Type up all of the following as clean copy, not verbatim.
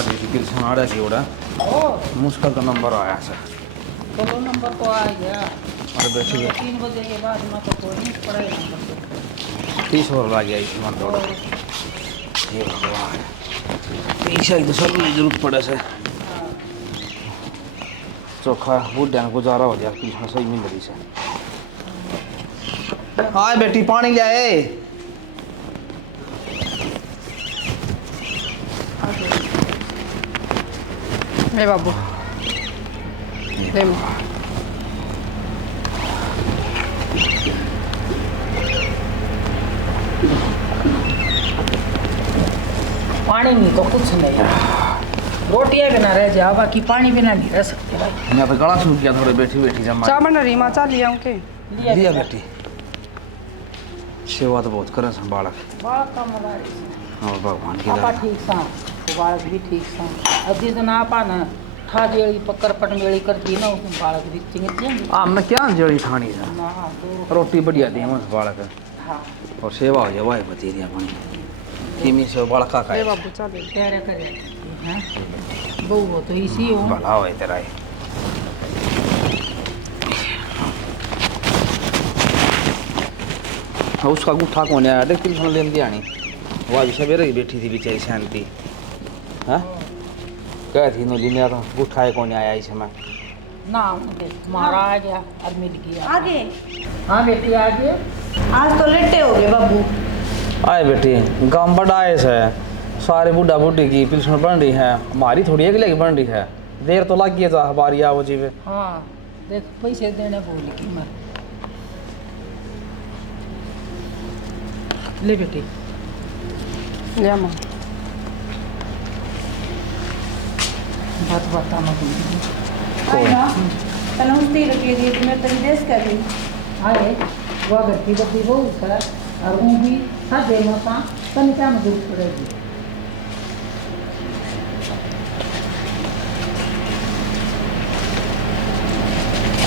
मार दी थी किल आड़ा की ओड़ा मुश्किल का नंबर आया सर चलो नंबर तो आ गया। और बैठी 3 बजे के बाद मैं तो कोई नहीं पड़ा नंबर 30 और ला गया इस मन तो। दौड़ ये भगवान पैसा ही तो सब में जरूरत पड़े से चोखा बुढ़िया गुजारा हो गया पीछा सही मिल रही से हाँ बेटी पानी ले आए ले बाबू ले पानी नहीं तो कुछ नहीं, रोटियां बिना रह जा, बाकी पानी बिना नहीं रह सकते भाई। मैं तो गला सूख गया थोड़े बैठी बैठी जमा चाह बना रही माँ, चाह लिया हूँ के लिया बेटी सेवा तो बहुत करे बालक बड़ा कम रही और भगवान की आपा दया। ठीक सा बालक भी ठीक सा। अब जिस दिन आपा ना ठा जेड़ी पकड़ पटमेड़ी करती ना उसमें बालक भी चिंगती आ मैं क्या जड़ी खानी था ना तो रोटी बढ़िया दी मस बालक हाँ और सेवा हो जाए वाह बती दिया पानी किमी से बालक का ले खाए बाबू चाह ले कह रहे करे हैं बहू हो तो इसी हो। भला हो तेरा ही हाँ, उसका गुठा कौन आया देख तुम लेन दिया नहीं वो अभी सवेरे ही बैठी थी बेचारी शांति हाँ क्या थी नोली मेरा तो गुठा है कौन आया इस समय ना उनके महाराज और मिल गया आगे हाँ बेटी आगे आज तो लेटे हो गए बाबू। आए बेटी गाँव बड़ा आए से सारे बुढ़ा बुढ़ी की पिलसन बन रही है हमारी थोड़ी एक लेके बन रही है देर तो लग गई था हमारी आओ जी पे हाँ देख पैसे देने भूल की मैं ले बेटी ले माँ बात बता मत पहले उस तीर के लिए तुम्हें तो विदेश कर रही आए वो अगर की बदी वो सर और वो भी हर दे मता तन क्या में दूर पड़ेगी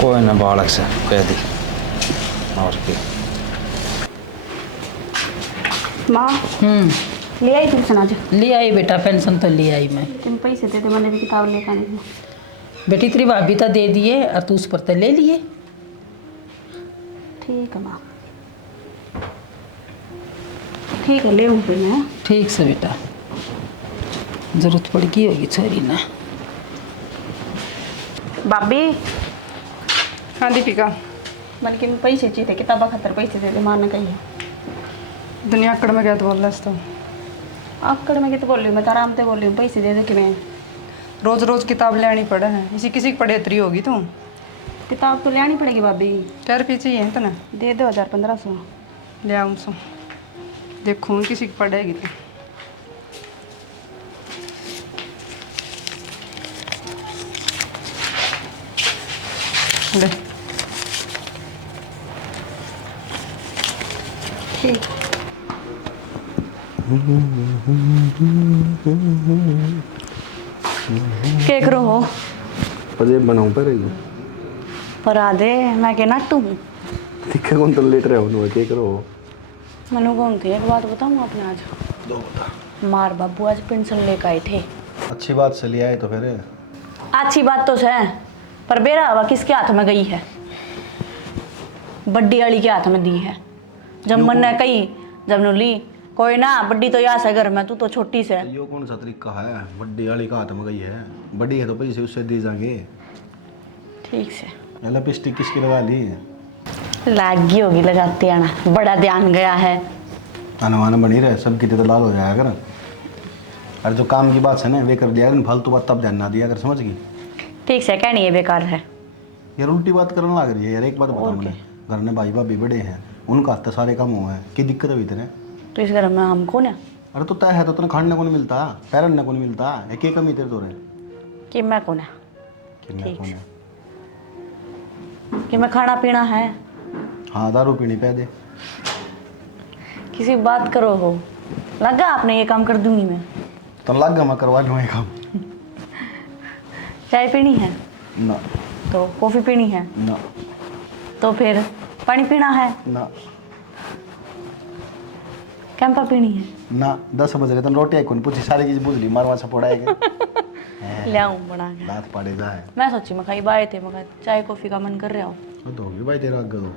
कोई ना बालक से कह दी और क्या माँ ले आई ट्यूशन आज। ले आई बेटा पेंशन तो ले आई मैं। तुम पैसे दे दे, मैंने भी किताब लेकर आनी थी। बेटी तेरी भाभी तो दे दिए और तू उस पर तो ले लिए। ठीक है माँ, ठीक है ले हूँ फिर मैं। ठीक से बेटा जरूरत पड़गी होगी छोरी ना। भाभी हाँ दीपिका मैंने कि पैसे चाहिए, किताबा खातर पैसे दे दे, माँ ने कही है। दुनिया अकड़ में गया तो बोल रहा है तो आकड़ में तो बोल रही हूँ, मैं तो आराम से बोल रही हूँ, पैसे दे दे कि मैं रोज रोज किताब लेनी पड़े है, इसी किसी की पढ़ेतरी होगी तो किताब तो लेनी पड़ेगी भाभी। क्या रुपये चाहिए तो ना दे दो 1500। ले आऊँ सो देखूँ किसी की पढ़ेगी तो ले ठीक क्या करो हो अजय बनाऊं पर पर आधे मैं के नाटू हूँ। दिखे कौन तो लेट रहे हो क्या करो मनु कौन थे, एक बात बताऊँ आपने आज दो बता। मार बाबू आज पेंशन लेकर आए थे। अच्छी बात से लिया है तो फिर अच्छी बात तो है, पर बेरा हवा किसके हाथ में गई है? बड्डी वाली के हाथ में दी है। जब मन ने कही जब नु ली कोई ना, बड्डी तो यहाँ से घर में, तू तो छोटी से। यो कौन सा तरीका है? बड्डी वाली का हाथ में गई है, बड़ी है तो पैसे उससे दी जाएंगे। ठीक से लिपस्टिक किसकी लगा ली? लागी होगी लगाते आना, बड़ा ध्यान गया है। अनवान बनी रहे सबकी तो लाल हो जाएगा कर। और जो काम की बात है ना वे कर दिया, फालतू बात तब ध्यान ना दिया कर, समझ गई? ठीक से कहनी है बेकार है यार, उल्टी बात करने लग रही है यार। एक बात बताओ, मैंने घर में भाई भाभी बड़े हैं, उनका हाथ सारे काम हुए हैं, की दिक्कत है इतने? तो इस घर में हमको ना अरे तो तय है तो तुमने खाने को नहीं मिलता, पैरने को नहीं मिलता, एक एक कमी तेरे तो रहे कि मैं कौन है, कि मैं कौन है? कि मैं खाना पीना है। हाँ दारू पीनी पै दे। किसी बात करो हो लगा आपने, ये काम कर दूंगी मैं। तो लग गया मैं करवा लूँ ये काम। चाय पीनी है ना तो कॉफ़ी पीनी है ना तो फिर पानी पीना है, ना कैंपा पीनी है ना। 10 बज रहे तो रोटी आई कौन पूछी, सारी चीज़ बुझ ली, मारवा से पड़ा है ले आऊं बना के। दांत पाड़े जाए मैं सोची मैं खाई बाए थे मैं चाय कॉफी का मन कर रहा हो वो तो होगी भाई तेरा अग्गे तो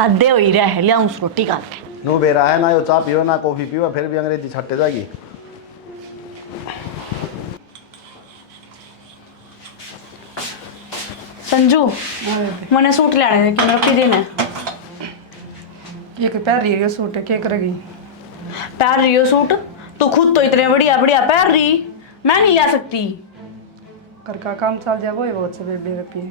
आधे हो ही रहा है ले आऊं रोटी काट के। नो बेरा है ना यो चाय पियो ना कॉफी पियो फिर भी अंग्रेजी छट्टे जाएगी। संजू मैंने सूट लेने थे कि मेरा पी देना एक पैर रही है सूट क्या करेगी? पहन रही हो सूट तू खुद तो इतने बढ़िया बढ़िया पहन रही मैं नहीं ला सकती। घर का काम चल जाए वो ही बहुत से बेबे रुपये।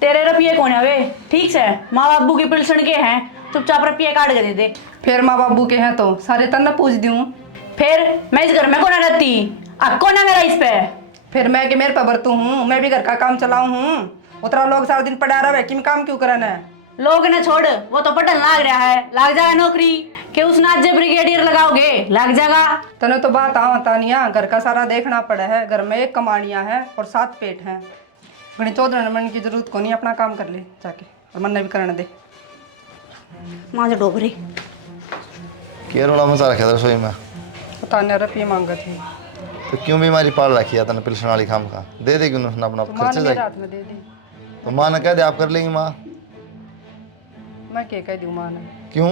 तेरे रुपये कौन है वे ठीक से माँ बाबू की पिलसन के हैं चुपचाप रुपये काट के दे दे। फिर माँ बाबू के हैं तो सारे तन्ना पूछ दूँ। फिर मैं इस घर में कौन रहती अब कौन है मेरा इस पे। फिर मैं कि मेरे पे बरतू हूँ मैं भी घर का काम चलाऊँ हूँ उतना लोग सारा दिन पड़ा रहा है कि मैं काम क्यों करना है। लोग ने छोड़ वो तो पटन लाग रहा है लाग जाएगा नौकरी कि उस नाच ब्रिगेडियर लगाओगे लग जाएगा। तने तो बात तानिया घर का सारा देखना पड़ा है घर में 1 कमानियाँ है और 7 पेट हैं घनी 14 मन की जरूरत को नहीं अपना काम कर ले जाके और मन भी करने दे। माँ जो डोबरी क्या रोड़ा मचा रखा था रसोई में तानिया रुपये मांगा थी तो क्यों बीमारी पाल रखी है तने पिलसन वाली खाम का दे देगी उन्होंने अपना तो माँ खर्चे ने मेरे जाएगी हाथ में दे दी। तो माँ ने कह दे आप कर लेंगी माँ मैं क्या कह दूँ माँ ने क्यों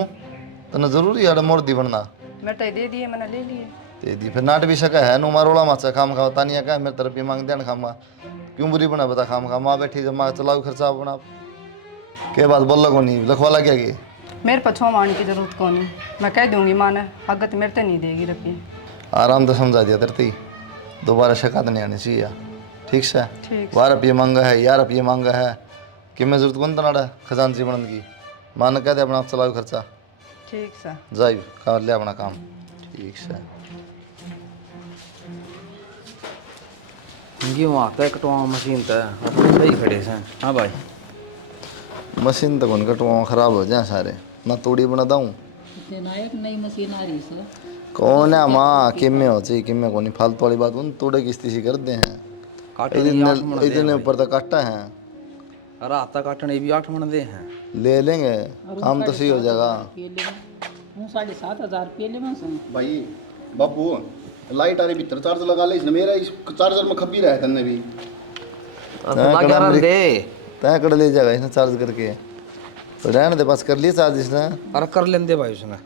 तने जरूरी है मोर्दी बनना मैं तो दे दिए मैंने ले लिए। दे दी फिर नाट भी सका है नुमा रोड़ा माचा खाम खा तानिया का मेरे तरफ मांग देन खामा क्यों बुरी बना बता खाम खा माँ बैठी जब माँ चलाओ खर्चा अपना के बात बोल को नहीं लखवा लग गया मेरे पर 6 मानी की जरूरत को नहीं मैं कह दूंगी माँ ने अगत मेरे तो नहीं देगी रुपये। आराम से समझा दिया तेरे दोबारा शिकायत नहीं आनी चाहिए ठीक से ठीक 12 रुपये मांगा है 11 रुपये मांगा है कि मैं जरूरत कौन तना खजानची बनने की माँ ने कह दे अपना आप चलाओ खर्चा ठीक सा जाइए कर ले अपना काम ठीक से क्यों आता है कटवा मशीन तो अपने सही खड़े से। हाँ भाई मशीन तो कौन कटवा खराब हो जाए सारे ना तोड़ी बना दूँ एक नई मशीन आ रही सर कौन है माँ किम्मे हो चाहिए किम्मे को नहीं फालतू वाली बात उन तोड़े किस्ती सी कर दे हैं इतने ऊपर तक काटा है रात तक काटने भी 8 मन दे हैं ले लेंगे काम तो सही हो जाएगा। 7,500 रुपये ले मैं भाई बापू लाइट आ रही भीतर चार्ज लगा ले इसने मेरा इस चार्जर में खबी रहा है तन्ने भी तय कर ले जाएगा इसने चार्ज करके तो रहने दे पास कर लिए चार्ज इसने अरे कर लेंदे भाई उसने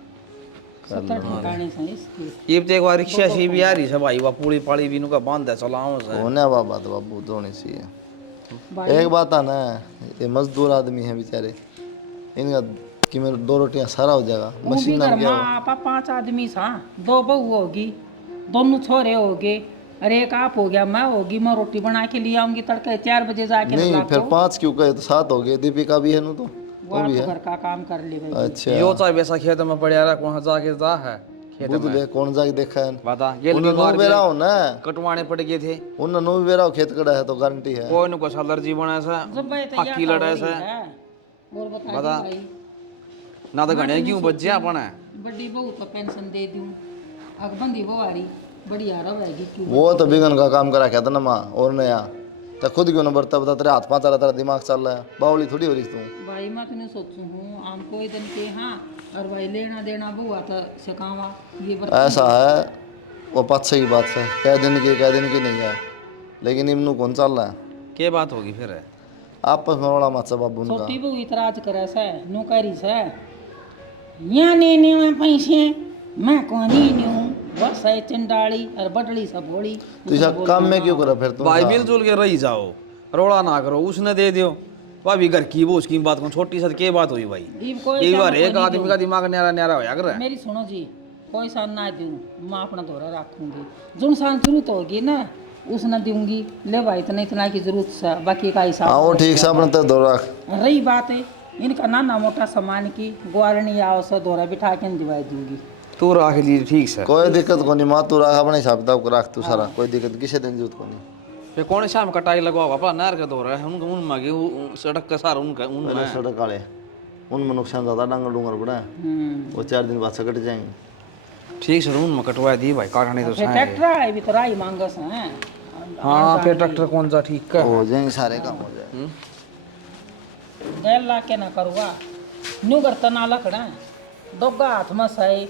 7 ठिकाने से इसके ये तो एक बार रिक्शा सी भी आ रही है भाई वह पूरी पाड़ी भी का बांध है चलाओ से होने बाबा तो बाबू तो होनी चाहिए। एक बात है ना ये मजदूर आदमी है बेचारे इनका कि मेरे 2 रोटियां सारा हो जाएगा मशीन ना क्या आपा 5 आदमी सा 2 बहू होगी दोनों छोरे होगे अरे एक आप हो गया मैं होगी मैं रोटी बना के लिए आऊंगी तड़के 4 बजे जाके नहीं फिर 5 क्यों कहे तो 7 हो गए दीपिका भी है ना तो वो भी घर का काम कर ले भाई। अच्छा यो चाहे वैसा खेत में पड़े रहा कौन जाके जा है खेत बुध ले कौन जाके देखा है बता गेल उन्हें नो बेरा हो ना कटवाने पड़ गए थे उन्हें नो बेरा हो खेत कड़ा है तो गारंटी है कोई न कुछ एलर्जी बना सा जब भाई पक्की लड़ाई से और बता बता भाई ना तो घने क्यों बच जा अपना बड़ी बहू को पेंशन दे दूं अकबंदी बुआरी बड़ी आराम रहेगी क्यों वो तो बिगन का काम करा क्या था ना माँ और नया तो खुद क्यों ना बढ़ता बता तेरे हाथ पाँच चला तेरा दिमाग चल रहा है बावली थोड़ी हो रही तू भाई मैं तो नहीं सोचू हूँ आम कोई दिन के हाँ और भाई लेना देना बुआ तो सिखावा ये ऐसा है वो पच्चे की बात है कह दिन की नहीं है लेकिन इमनू कौन चल रहा है के बात होगी फिर आपस में बड़ा मचा बाबू उनका छोटी बहू इतराज करे से नौकरी से यहाँ लेने में पैसे मैं कौन ही नहीं हूँ बस है चिंडाली और बटड़ी सब बोली तो इसा काम में क्यों करा फिर तुम भाई मिलजुल के रही जाओ रोड़ा ना करो उसने दे दियो भाभी घर की वो उसकी बात को छोटी सा के बात हुई भाई एक बार एक आदमी का दिमाग न्यारा न्यारा होया कर मेरी सुनो जी कोई सान ना दूँ मैं अपना दौरा रखूंगी जुन सान जरूरत होगी ना उसने दूंगी ले भाई इतना की जरूरत से बाकी का हिसाब हाँ वो ठीक से अपने तक दौरा रही बात है इनका नाना मोटा सामान की ग्वारणी आओ से दौरा बिठा के दिवाई दूंगी तू रख ली ठीक से कोई दिक्कत को नहीं माँ तू रख अपने हिसाब किताब रख तू सारा कोई दिक्कत किसी दिन जरूरत को नहीं फिर कौन शाम कटाई लगवाओ अपना नहर का दौरा है उन मांगे सड़क का सारा उनका पहले सड़क वाले उनमें नुकसान ज़्यादा डांगर डूंगर पड़ा है वो 4 दिन बाद से कट जाएंगे ठीक से उन में कटवा दी भाई काटने तो फिर ट्रैक्टर है भी तो राई मांगस हैं हाँ फिर ट्रैक्टर कौन सा ठीक का हो जाएंगे सारे काम हो जाएंगे गैल ला के ना करूँगा न्यू बर्तन आला खड़ा दोगा हाथ में सही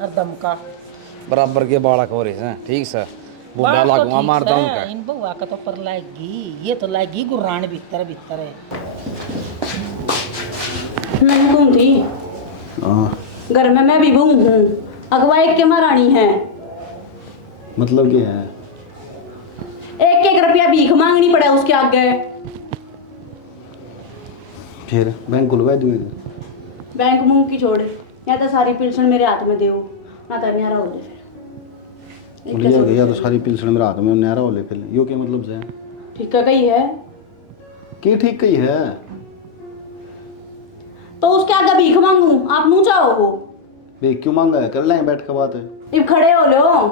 और दमका बराबर के बालक हो रहे हैं, ठीक से बूढ़ा बात तो लागूंगा ठीक मार से, दूंगा। इन बउआ का तो पर लाएगी, ये तो लाएगी गुरान भीतर भीतर है। मैं कौन थी हाँ, घर में, मैं भी बहू हूँ, अगवाई के महारानी है। मतलब क्या है? एक एक रुपया भीख मांगनी पड़े उसके आगे। फिर बैंक खुलवा दूंगे। बैंक मुंह की छोड़, या तो सारी पेंशन मेरे हाथ में देओ, ना तो न्यारा हो जाए फिर। बोलिए गया तो सारी पिलसण मेरे हाथ में नहरा हो ले, फिर यो क्या मतलब से? ठीक है कही है की ठीक कही है? तो उसके आगे भीख मांगू, आप मुँह चाहो हो? बे क्यों मांगा है? कर लेंगे बैठ के बात है। इब खड़े हो लो,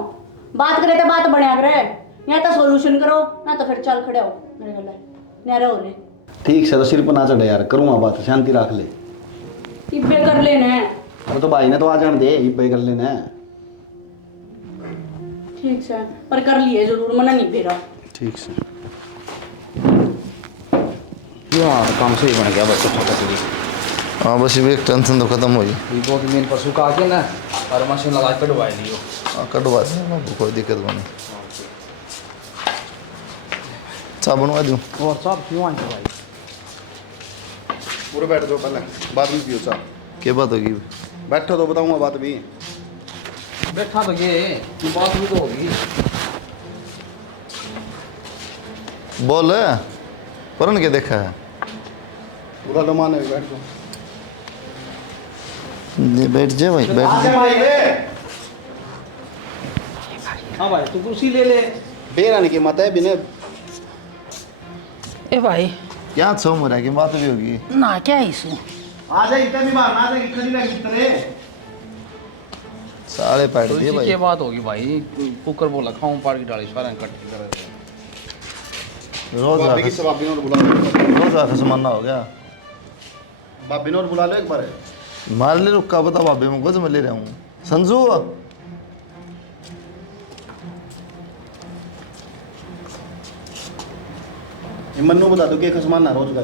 बात करे तो बात बढ़िया करे, या तो सोल्यूशन करो, ना तो फिर चल खड़े हो मेरे गले, न्यारा हो ले। ठीक से तो सिर पर ना चढ़े यार, करूँगा बात, शांति रख ले। इब्बे कर लेना है। अरे तो भाई ने तो आ जाने दे, ये पे कर लेना है। ठीक से पर कर लिए जरूर, मना नहीं फेरा। ठीक से यार काम सही बन गया बस छोटा सी। हाँ बस ये एक टेंशन तो खत्म हो गई। ये 2-3 दिन पर सुखा के ना और मशीन लगा के कटवा लियो। हाँ कटवा दें, कोई दिक्कत नहीं। चाय बनवा दूँ? और सब क्यों आए भाई? पूरे बैठ जाओ, पहले बात भी पियो चाह। क्या बात होगी? बैठो तो बताऊंगा बात भी। बैठा तो ये बात भी तो होगी। बोल परन के देखा है? पूरा लो माने, बैठ जाओ। ये बैठ जा भाई, बैठ जा। हाँ भाई तू कुर्सी ले ले। बेरानी की मत है बिने। ए भाई क्या छो मरा की बात भी होगी। ना क्या इशू? आ जा, इतना भी बाहर ना जा, खड़ी रह कितने। साले पैट तो दिए इसी भाई। की बात होगी भाई। कुकर बोला खाऊं पाड़ की डाली सारा कट के कर। रोज भाभी की सब भाभी ने बुला लो। रोज आके समाना हो गया। भाभी ने बुला लो एक बार। मार ले रुका, बता भाभी मैं कुछ में ले रहा हूँ। संजू ये मन्नू बता दो कि खसमान ना रोज का।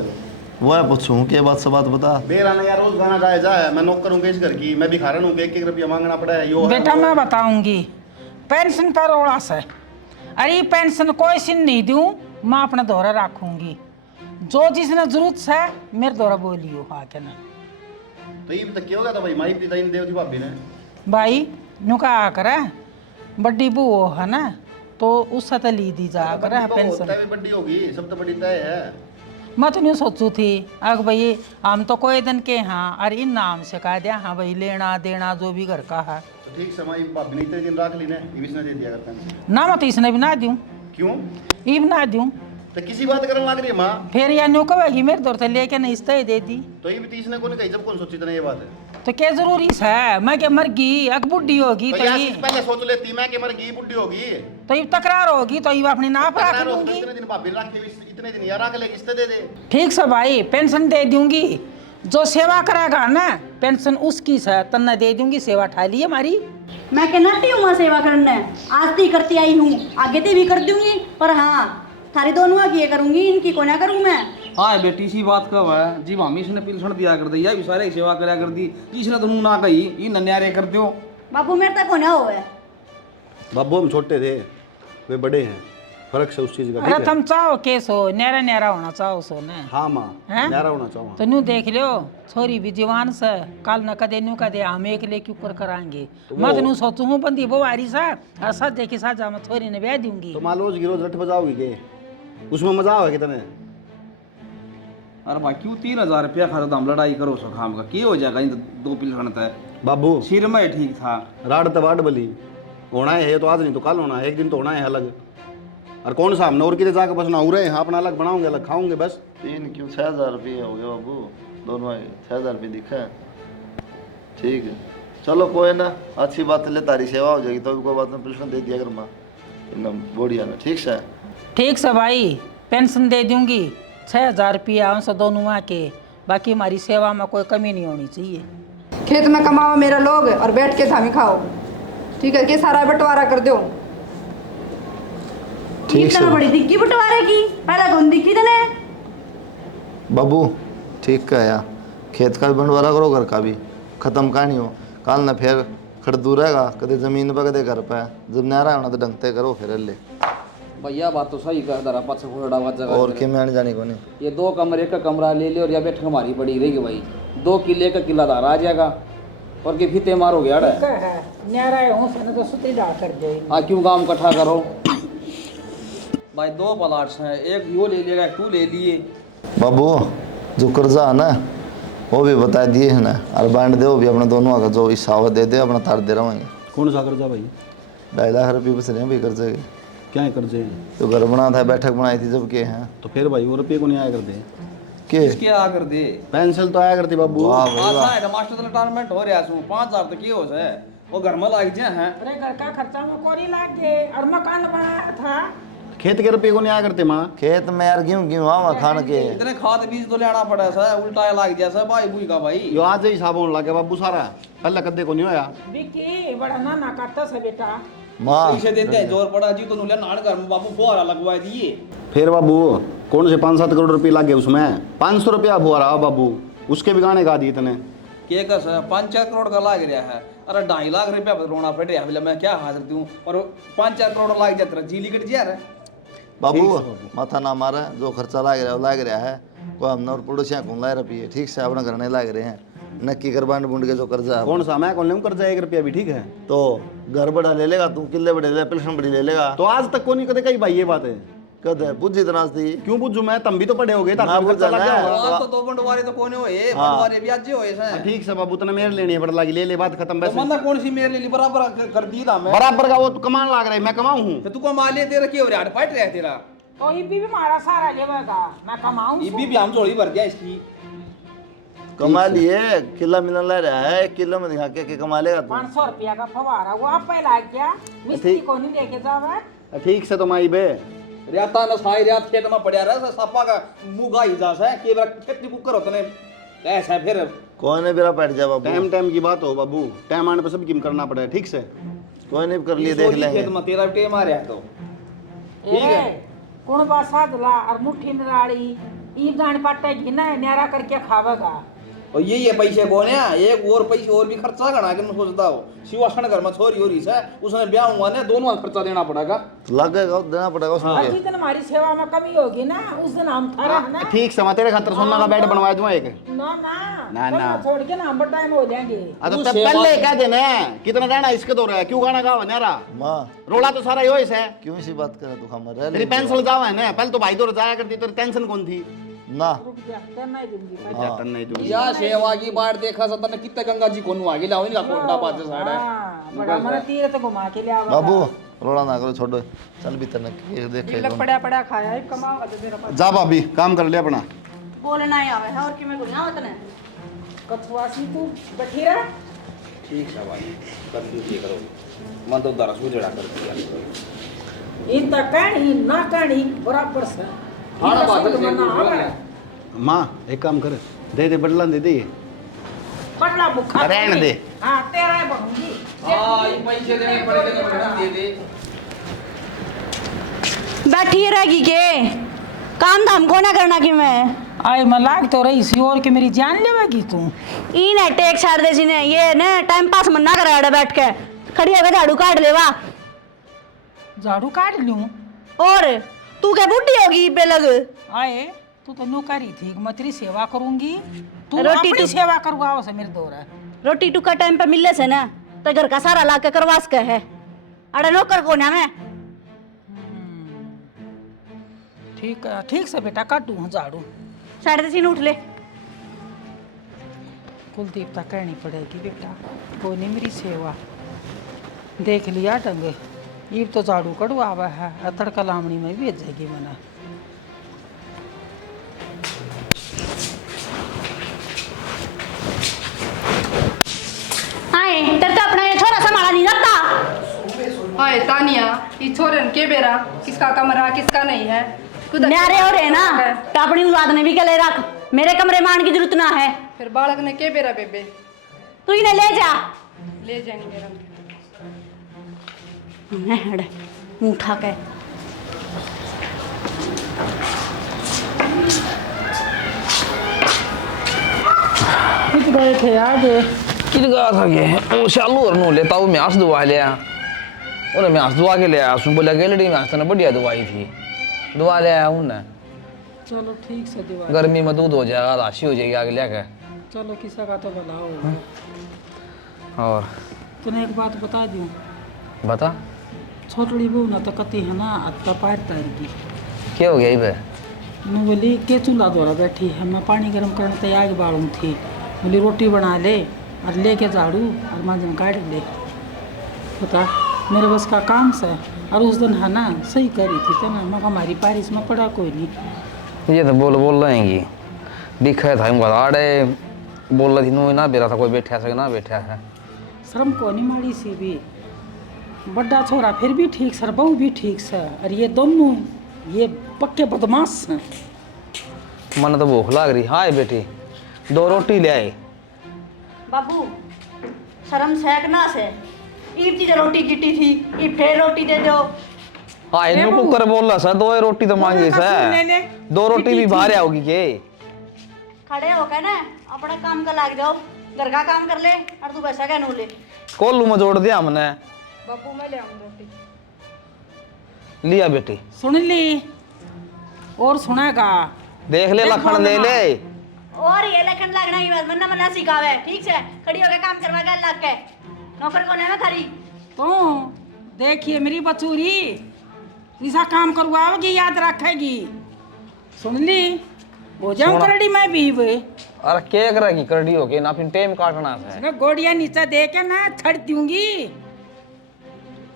वो है पूछूं क्या बात से बात बता। बेराना यार रोज गाना जाए जाए, मैं नौकर हूँ इस घर की, मैं भिखारन हूँ, 1-1 रुपया मांगना पड़ा है। यो है, बेटा वो मैं है। बताऊंगी, पेंशन पर ओड़ा से, अरे पेंशन कोई सिन नहीं दूं, मैं अपना दौरा रखूंगी। जो जिसने जरूरत है मेरे दौरा बोलियो हाँ क्या ना। तो ये तक क्या हो गया था भाई, माई पिता इन देव थी भाभी ने। भाई नु कहा करे बड्डी बू है ना, तो उससे तो ली दी जा करे तो पेंशन। होता भी बड़ी होगी, सब तो बड़ी तय है। मैं तो नहीं सोचू थी अग भाई हम तो कोई दिन के हाँ अरे इन नाम से कह दिया हाँ भाई लेना देना जो भी घर का है तो ठीक समय भाभी ने इतने दिन रख ली ने, ये इसने दे दिया करता है। ना मैं तो इसने भी ना दूँ, क्यों? ये भी ना दूँ। तो किसी बात करने लग रही है माँ। फिर या न्यू कहेगी मेरे दौर से लेके नहीं इससे दे दी, तो ये भी तीस ने कौन कही, जब कौन सोची था ये बात है। तो क्या जरूरी है मैं क्या मर गई अग बुढ़ी होगी तो तो यार ये इससे पहले सोच लेती मैं कि मर गई बुढ़ी होगी। तो ये तकरार होगी तो ये अपनी नाप रख तकरार होगी, लूंगी। इतने दिन भाभी रख के इतने दिन यार रख ले, किस्ते दे दे। ठीक से भाई पेंशन दे दूंगी, जो सेवा करेगा ना पेंशन उसकी है तन्ना दे दूंगी, सेवा ठा ली हमारी। मैं कहना टी हूँ सेवा करने, आज ती करती आई हूँ, आगे ते भी कर दूंगी, पर हाँ थारी दोनों की ये करूंगी, इनकी को ना करूँ मैं। हाँ बेटी सी बात कब है जी, मामी इसने पिलसण दिया कर दी या सारे सेवा करा कर दी, इसने तो मुंह ना कही ये नन्यारे कर दो। बाबू मेरे तक होना हो है। बाबू हम छोटे थे, वे बड़े हैं, फर्क से उस चीज का। अरे तुम चाहो केस हो न्यारा न्यारा होना चाहो सो ने। हाँ माँ, हैं? न्यारा होना चाहूँ। तो न्यू देख लियो छोरी भी जवान से कल न कदे न्यू कदे हम एक ले क्यों कर कराएंगे। मैं तो न्यू सोचू हूँ बंदी वो वारी सा और सच देखी साजा मैं छोरी ने ब्याह दूंगी। तो मान रोज की रोज रट बजाओगी के, उसमें मजा आवे कितने। अरे भाई क्यों 3000 रुपया खर्च हम लड़ाई करो सो खाम का की हो जाएगा, इन 2 पिलसण तय बाबू सिर में ठीक था। राड तो वाड बली होना है, तो आज नहीं तो कल होना है, एक दिन तो होना है अलग। और कौन सा हमने और किधर जाकर बस ना हो रहे हैं, अपना अलग बनाओगे अलग खाओगे बस। 3 क्यों 6000 रुपये हो गए बाबू, दोनों आए 6000 रुपये दिखा है। ठीक है चलो कोई ना, अच्छी बात है, ले तारी सेवा हो जाएगी तो भी कोई बात नहीं, पेंशन दे दिया कर माँ एकदम बढ़िया ना। ठीक है ठीक से भाई पेंशन दे दूंगी 6000 रुपया हमसे दोनों माँ के, बाकी हमारी सेवा में कोई कमी नहीं होनी चाहिए। खेत में कमाओ मेरा लोग और बैठ के धामी खाओ, ठीक है? कि सारा बंटवारा कर दो। ठीक इतना से बड़ी दिक्की बंटवारे की, पहले कौन दिक्की देने। बाबू ठीक का यार, खेत का भी बंटवारा करो, घर का भी खत्म का नहीं हो, कल ना फिर खड़दू रहेगा, कदे जमीन पे कदे घर पे। जब न्यारा होना तो ढंगते करो फिर ले। भैया बात तो सही कर दरा पास घोड़ा जगह और कि मैं जाने को नहीं। ये 2 कमरे का कमरा ले ले और या बैठ हमारी पड़ी रहेगी भाई। 2 किले का किलादार आ जाएगा और के फीते मारोगे यार। है न्यारा हूँ सन तो सुती डाल कर जाएगी। आ क्यों काम इकट्ठा करो भाई। 2 प्लाट्स हैं, एक यो ले लेगा, एक तू ले लिए। बाबू जो कर्जा है ना वो भी बता दिए है ना, और बांट दे वो भी अपने दोनों का जो हिस्सा दे दे, अपना तार दे रहा हूँ। कौन सा कर्जा भाई? 2.5 लाख रुपये बच रहे हैं भाई कर्जे के। क्या है कर्जे हैं? तो घर बना था, बैठक बनाई थी जब के हैं तो फिर भाई वो रुपये को नहीं आया करते? के इसके आ कर दे पेंसिल तो आया करती बाबू। वाह भाई वाह। आसा है मास्टर रिटायरमेंट हो रहा है 5000 तक की हो से वो घर में लाग जाए हैं। अरे घर का खर्चा में कोरी लाग गए और मकान बनाया था। खेत के रुपये को नहीं आया करते माँ? खेत में यार गेहूँ आवा खान के। इतने खाद बीज तो लेना पड़ा सर, उल्टा लाग जाए सर भाई बुई का भाई। यो आज ही हिसाब होने लगा बाबू सारा, पहले कद्दे को नहीं होया। विकी बड़ा ना करता से बेटा। माँ पैसे देते हैं जोर पड़ा जी तो नुले नाड़ घर में बाबू फुहारा लगवा दिए। फिर बाबू कौन से 5-7 करोड़ रुपये लगे उसमें? 500 रुपया फुहारा बाबू, उसके भी गाने गा दिए इतने। के का सर 5-4 करोड़ का लाग रहा है। अरे 2.5 लाख रुपया रोना पड़ रहा है, बोले मैं क्या हाजिर दूं और 5-4 करोड़ लाग जाता जी लिकट जा रहा है। बाबू माथा ना मारा, जो खर्चा लाग रहा है वो लाग रहा है। कोई हमने और पड़ोसियाँ घूम लाए रुपये ठीक से अपना घर नहीं लाग रहे हैं। नक्की कर बांट बूंद के जो कर्जा है कौन सा मैं कौन कर्जा 1 रुपया भी ठीक है। तो घर बड़ा ले लेगा तू, किले बड़े ले लेगा, पेंशन बड़ी ले लेगा। तो आज तक को नहीं कदे कही भाई ये बात है? कदे बुझी तरह थी क्यों पूछू मैं? तुम भी तो पढ़े हो गए ना बुझा ना। आज तो 2 बंटवारे तो कोने होए, बंटवारे भी आज होए से। ठीक से बाबू तने मेरे लेनी है पड़ लगी, ले ले बात खत्म। तो वैसे मंदा कौन सी मेरे लिए बराबर कर दी था मैं। बराबर का वो तो कमान लाग रहा है, मैं कमाऊं हूं। तो तू को माले तेरा के हो रहा है, फाइट रहा है तेरा। तो ये भी मारा सारा लेवेगा, मैं कमाऊं। ये भी हम जोड़ी भर दिया इसकी। कमा लिए किला मिलन ले रहा है, 1 किलो में दिखा के कमा लेगा तू। 500 रुपया का फवारा वो आप पे लाग गया, मिस्त्री को नहीं लेके जावे। ठीक से तो माई बे रेता न साई रेत खेत में पड़या रहा सपा का मुगा ही जा से के बार खेती बुक करो तने ऐसा फिर कोई नहीं बेरा बैठ जा बाबू, टाइम टाइम की बात हो बाबू, टाइम आने पर सब किम करना पड़ेगा ठीक से। कोई नहीं कर लिए देख लेंगे। खेत में तेरा टेम आ रहा है तो ठीक है। कौन बात साधला और मुट्ठी नराड़ी ई गान पाटे घिना न्यारा करके खावेगा। और ये पैसे कौन है? एक और पैसे और भी खर्चा करना कि मैं सोचता हूँ शिवासन घर में छोरी हो रही है, उसने ब्याह हुआ ने दोनों खर्चा देना पड़ेगा। तो लगेगा देना पड़ेगा उसमें। जिस दिन हमारी सेवा में कमी होगी ना उस दिन हम थारा है ना। ठीक से मैं तेरे खातर सोना का बेड बनवा दूं एक। ना ना, ना ना। छोड़ के ना हम टाइम हो जाएंगे। तो तब पहले कह देना कितना गाना इसके दो रहा है, क्यों गाना गावा न्यारा? माँ रोला तो सारा यो है। क्यों इसी बात करे तू? हम रह तेरी पेंसिल जावा है ना, पहले तो भाई दो जाया करती, तेरी टेंशन कौन थी? ना रुक जा करना ही दूंगी। जटन नहीं दूंगी। या सेवा की बात देखा सता ने कितने गंगा जी को आगे लाओ इनका कोटड़ा बाज साइड है। हाँ, बड़ा मन तीर्थ घुमा के ले आवा। बाबू रोड़ा ना करो, छोड़ो चल भीतर न देख ये लग पड़ा खाया है, कमाओगा तो तेरा जा भाभी काम कर ले अपना। बोलना ही आवे है और कि मैं को ना वतन कथवासी तू बैठी रहा। ठीक है भाई कर लीजिए करो, मन तो उधर सुजड़ा कर दिया। इन तक कहानी ना कहानी बराबर से हाँ, बात है, मना आवे। माँ एक काम कर, दे दे बदला दे दे। पटला भूखा रहने दे। हाँ तेरा ही बनूंगी। हां ये पैसे देने पड़ेंगे तो बड़ा दे दे। बैठी रहेगी के काम धाम को ना करना कि मैं आए मैं लाग तो रही सी और के मेरी जान लेवेगी तू। ई ने टेक छाड़ दे सी ने ये ने टाइम पास मन्ना कर बैठ के खड़ी होकर झाड़ू काट लेवा। झाड़ू काट लूं और तू क्या बुढ़ी होगी बेलग? आए तू तो नौकरी थी मैं तेरी सेवा करूंगी, तू रोटी अपनी तो- सेवा करवाओ से मेरे दोरा। रोटी टुका टाइम पे मिलने से ना तो घर का सारा ला के करवास के है। अरे नौकर को ना मैं ठीक से बेटा काटू झाड़ू। साढ़े 3 उठ ले। कुलदीप तक करनी पड़ेगी बेटा, कोई नहीं मेरी सेवा देख लिया ढंग। ये तो झाड़ू कड़वावा है, तड़का लामणी में भेजेगी मना। आए तेरे तो अपना ये छोरा संभाला नहीं जाता। हाय तानिया, ये छोरन के बेरा किसका कमरा किसका नहीं है? खुद न्यारे हो रहे ना तो अपनी औलाद ने भी गले रख, मेरे कमरे मान की जरूरत ना है। फिर बालक ने के बेरा बेबे तू इन्हें ले जा। ले जाएंगे मेरा। मुंह उठा के कुछ गए थे आज किलगा था के वो चालू और नो लेता हूँ म्यास दवा लिया उन्हें म्यास दवा के लिया सुन बोला गैलरी म्यास तो बढ़िया दवाई थी दवा ले आया उन्हें चलो ठीक से दिवा गर्मी में दूध हो जाएगा राशि हो जाएगी आगे लेके चलो किसी का तो भला हो। और तूने एक बात बता दूं, बता छोटड़ी बहू ना तो कती है ना अत्ता पार तार की। क्या हो गया ये मैं बोली के चूल्हा द्वारा बैठी है, मैं पानी गर्म करने तैयार बाड़ू थी, बोली रोटी बना ले और लेके झाड़ू और मांजन काट ले। पता मेरे बस का काम से। और उस दिन है ना सही करी थी तो ना मैं हमारी बारिश में पड़ा कोई नहीं। ये तो बोल रहेंगी दिखा था हमको आड़े बोल रही थी ना बेरा था कोई बैठा है ना बैठा है शर्म को नहीं माड़ी सी भी। बड़ा छोरा फिर भी ठीक सर, बहू भी ठीक से, और ये दोनों ये पक्के बदमाश हैं। मन तो भूख लग रही। हाँ बेटी 2 रोटी ले आए। बाबू शर्म सेकना से ईब चीज रोटी गिटी थी ई फिर रोटी दे दो। हाँ इनको कुकर बोल रहा सर 2 रोटी तो मांगी ले ले। सर 2 रोटी भी बाहर आओगी के खड़े होकर ना अपना काम का लाग जाओ, घर का काम कर ले और तू पैसा क्या ले। कोल्लू में जोड़ दिया हमने। बाबू मैं ले आऊँ रोटी। लिया बेटी सुन ली और सुनेगा। देख ले लखन ले ले। और ये लखन लगना ही बस मन्ना मन्ना सिखावे ठीक से, खड़ी होकर काम करवा के लग के नौकर को लेना थारी। तो देखिए मेरी बचूरी ऐसा काम करवाओगी याद रखेगी। सुन ली हो जाऊं करड़ी मैं भी वे। अरे क्या करेगी करड़ी होके ना फिर टाइम काटना है। गोड़िया नीचे दे के ना छड़ दूंगी।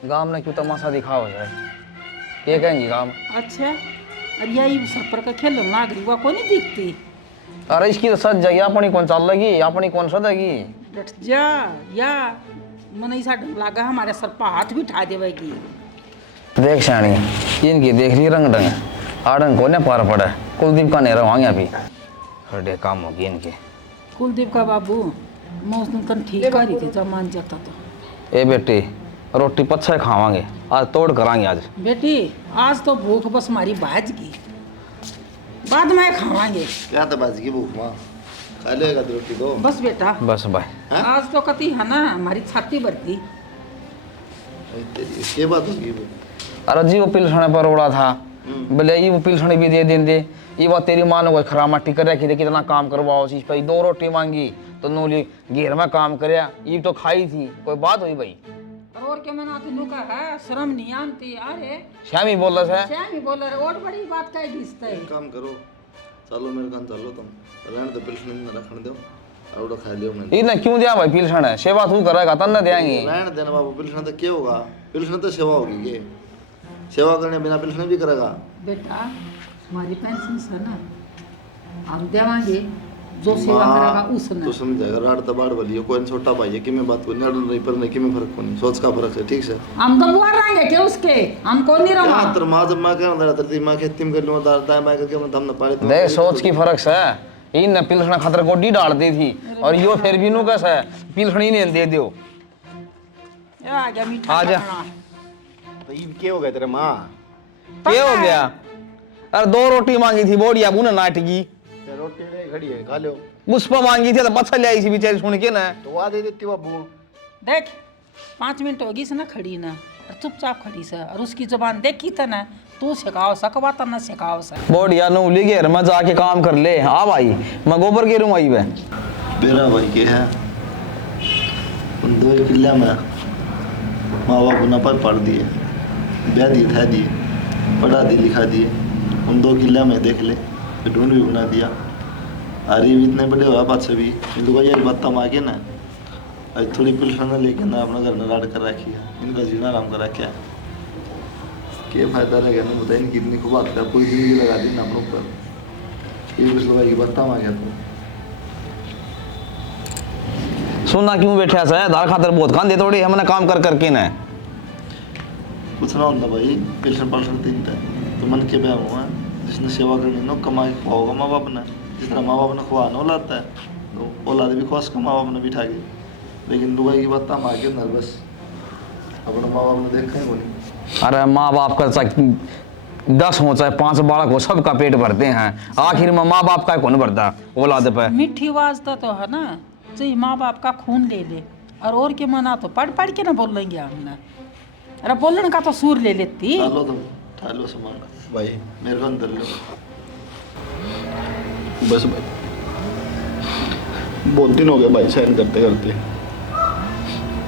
गांव में क्यों तमाशा दिखाओ है क्या कहेंगी गांव। अच्छा अरे यही सफर का खेल नागरी हुआ को नहीं दिखती। अरे इसकी तो सज जाएगी अपनी कौन चल लगी अपनी कौन सदेगी। डट जा या मन ऐसा ढंग लगा हमारे सर पर हाथ भी उठा देवेगी। देख शानी इनकी देख रही रंग ढंग आड़ंग को न पार पड़ा कुलदीप का नेरा वहाँ भी हरडे काम होगी इनके। कुलदीप का बाबू मैं उस दिन तन ठीक कर रही थी जब मान जाता तो। ए बेटी रोटी पच्छा खावांगे आज तोड़ करांगे आज। बेटी आज तो भूख बस हमारी बाज गई, बाद में खावांगे। क्या तो बाजी की भूख माँ खा लेगा तो रोटी दो। बस बेटा बस भाई आज तो कती है ना हमारी छाती भरती। ये बात होगी वो। अरे जी वो पिलसने पर उड़ा था बोले ये वो पिलसने भी दे देंगे ये बात तेरी माँ ने कोई खराब मट्टी कर रखी थी कितना काम करवाओ चीज पर 2 रोटी मांगी तो नूली घेर में काम करया ये तो खाई थी कोई बात हुई भाई। और क्या मैंने तेनू का है शर्म नहीं आती। अरे श्यामी बोल रहा है श्याम ही बोल रहे और बड़ी बात कह घिसते। एक काम करो चलो मेरे खान चलो तुम रहने तो पिलसन में रखने दो और खा लियो मैंने। इन्हें क्यों दिया भाई पिलसन है सेवा तू करेगा तब न देंगे। रहने देना बाबू पिलसन तो क्या होगा पिलसन तो सेवा होगी ये सेवा करने बिना पिलसन भी करेगा। बेटा हमारी पेंशन से ना हम देवांगे जो सेवा करेगा उसने। तो समझेगा रात तबाड़ वाली कोई छोटा भाई है कि मैं बात को नड़ नहीं पर नहीं कि मैं फर्क को नहीं सोच का फर्क है ठीक से। हम तो बुआ रहेंगे क्या उसके हम कौन नहीं रहा। क्या माँ जब माँ क्या अंदर तरती माँ खेती में कर लूँ दाएं बाएं करके मैं दम न पाले देख सोच की फर्क है इन पिलसना खतर गोडी डाल दी थी और यो फिर भी नु कैसा है पिलसनी ने दे दियो। आ गया मीठा आ जा। खाना। तो ये क्या हो गया तेरे माँ क्या हो गया। अरे 2 रोटी मांगी थी बोड़िया बुन नाटगी रोटी ले खड़ी है खा लो। मुझपा मांगी थी तो बच्चा ले आई थी बेचारी सुन के ना। तो वहाँ दे देती बाबू। देख 5 मिनट होगी से ना खड़ी ना और चुपचाप खड़ी से और उसकी जुबान देखी था ना तू सिखाओ सकवा तो ना सिखाओ सा। बोड़िया नूली घेर में जाके काम कर ले। हाँ भाई मैं गोबर गिरूँ आई वे मेरा भाई के है उन 2 किले में माँ बाप न पर पढ़ दिए ब्याह दी था दिए पढ़ा दी लिखा दिए उन 2 किले में देख ले ढूंढ भी बना दिया। अरे भी इतने बड़े हुआ पाछे भी इनको भैया बत्ता माँ के ना आज थोड़ी पिलसन लेके ना अपना घर में राड कर रखी है इनका जीना आराम कर रखा है। क्या फायदा लगा ना बताइए कितनी खूब बात है पूरी जिंदगी लगा दी ना अपने ऊपर ये पिछले भाई की बत्ता माँ गया तो सुनना क्यों बैठा सा दाल खातर बहुत खान दे थोड़ी हमने काम कर करके ना कुछ ना होता भाई पिलसन पलसन तीन तो मन के ब्याह हुआ जिसने सेवा करनी नो कमाई खुआओगा माँ बाप ने जिस तरह माँ बाप ने खुआ ना औलाद है तो औलाद भी खुश का माँ बाप ने बिठा के लेकिन दुबई की बात हम आगे ना बस अपने माँ बाप ने देखा ही वो नहीं। अरे माँ बाप का चाहे 10 हो चाहे 5 बालक हो सबका पेट भरते हैं आखिर में माँ बाप का कौन भरता औलाद पे। मीठी आवाज तो है ना चाहे माँ बाप का खून ले ले और के मना तो पढ़ पढ़ के ना बोल लेंगे हमने। अरे बोलने का तो सूर ले लेती। लो तुम ठा लो सामान भाई मेरे को अंदर लो। बस भाई, बहुत दिन हो गए भाई सहन करते करते।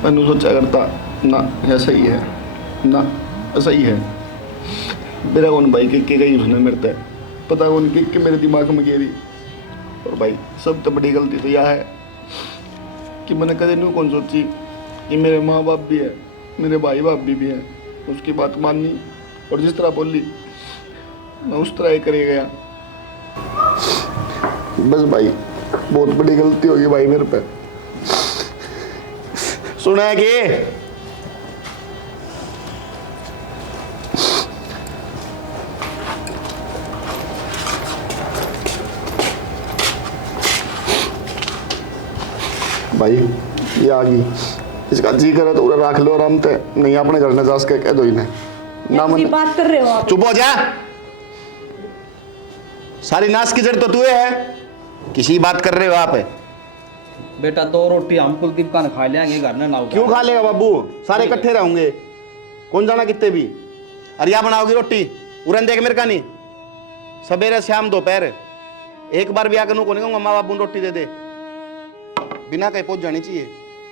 मैंने सोचा करता ना ऐसा ही है, ना ऐसा ही है। मेरा कौन भाई के गई उसने मेरे तय पता कौन के मेरे दिमाग में गेरी। और भाई सब तो बड़ी गलती तो यह है कि मैंने कदे नहीं कौन सोची कि मेरे माँ बाप भी है, मेरे भाई बाप भी है। उसकी बात माननी और जिस तरह बोली मैं उस तरह ही करे गया। बस भाई बहुत बड़ी गलती होगी भाई मेरे पे। सुना है कि भाई ये आ गई, इसका जी करे तो उरा रख लो आराम ते, नहीं अपने घर में जा के कह दो इन्हें ना। ऐसी बात कर रहे हो आप? चुप हो जा, सारी नाश की जड़ तो तू है, किसी बात कर रहे हो आप? बेटा 2 रोटी हम कुलदीप का खा लेंगे घर में ना। क्यों खा लेगा बाबू, सारे इकट्ठे रहेंगे, कौन जाना कितने भी। अरे या बनाओगी रोटी उड़न देख मेरे का नहीं, सवेरे शाम दोपहर एक बार भी आकर नु को नहीं कहूंगा माँ बाबू रोटी दे दे, बिना कहीं पहुंच जानी चाहिए,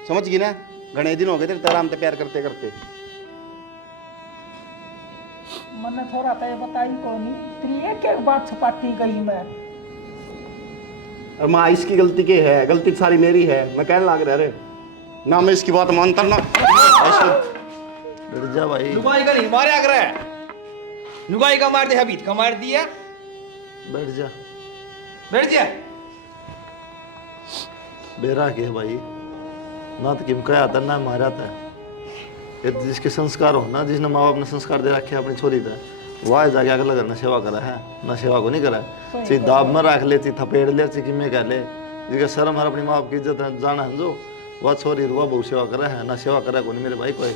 समझ गई ना। घने दिन हो गए तेरे आराम से प्यार करते करते। मैंने थोड़ा तो बताई कौन तेरी एक एक बात छुपाती गई मैं। और माँ इसकी गलती के है, गलती सारी मेरी है, मैं कहने लग रहा रे ना, मैं इसकी बात मानता ना। डर जा भाई। लुगाई का नहीं मारे आकर है, लुगाई का मार दिया, हबीत का मार दिया। बैठ जा बैठ जा। बेरा के भाई ना तो किम कहा था ना मारा था। ये जिसके संस्कार हो ना, जिसने माँ बाप ने संस्कार दे रखे अपनी छोरी था, वह जाके अगला घर ना सेवा करा है, ना सेवा को नहीं करा है। ची दाब में रख ले, ची थपेड़ ले, ची किमें कह ले, जिसका शर्म हर अपनी माँ बाप की इज्जत है जाना है जो, वह छोरी रुआ बहुत सेवा करा है, ना सेवा करा को नहीं मेरे भाई कोई।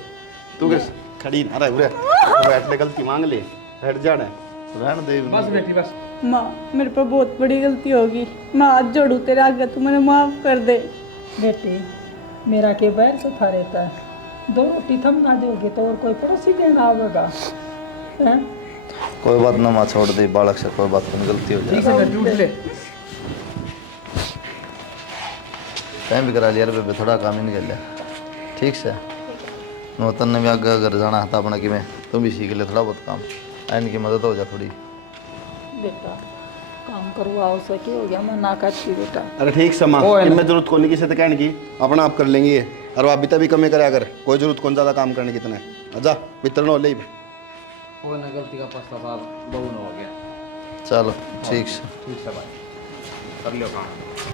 तू के खड़ी ना रह बैठ ले, गलती मांग ले, बैठ जाना रहन दे। बस बेटी बस। माँ मेरे पर बहुत बड़ी गलती होगी, मैं हाथ जोड़ू तेरे आगे, तू मुझे माफ कर दे। बेटे मेरा के बैर से था रहता है, 2 रोटी थम ना दोगे तो और कोई पड़ोसी देना आवेगा हैं? कोई बात ना माँ, छोड़ दे बालक से, कोई बात नहीं, गलती हो जाए। ठीक है बेटी उठ ले। टाइम भी करा लिया बेबे, थोड़ा काम ही निकल लिया। ठीक से नूतन ने भी आगे घर जाना था अपना कि मैं, तुम भी सीख ले थोड़ा बहुत काम, इनकी मदद हो जाए थोड़ी। बेटा काम करवाओ सके हो गया, मैं ना करती बेटा। अरे ठीक समा, मैं जरूरत को नहीं किसी से कहने की, अपना आप कर लेंगे। और आप भी तभी कमी करे, अगर कोई जरूरत कौन ज्यादा काम करने की इतना है। जा मित्र नो ले कोई ना गलती का पछतावा बहु न हो गया। चलो ठीक से। ठीक है भाई, कर लियो काम।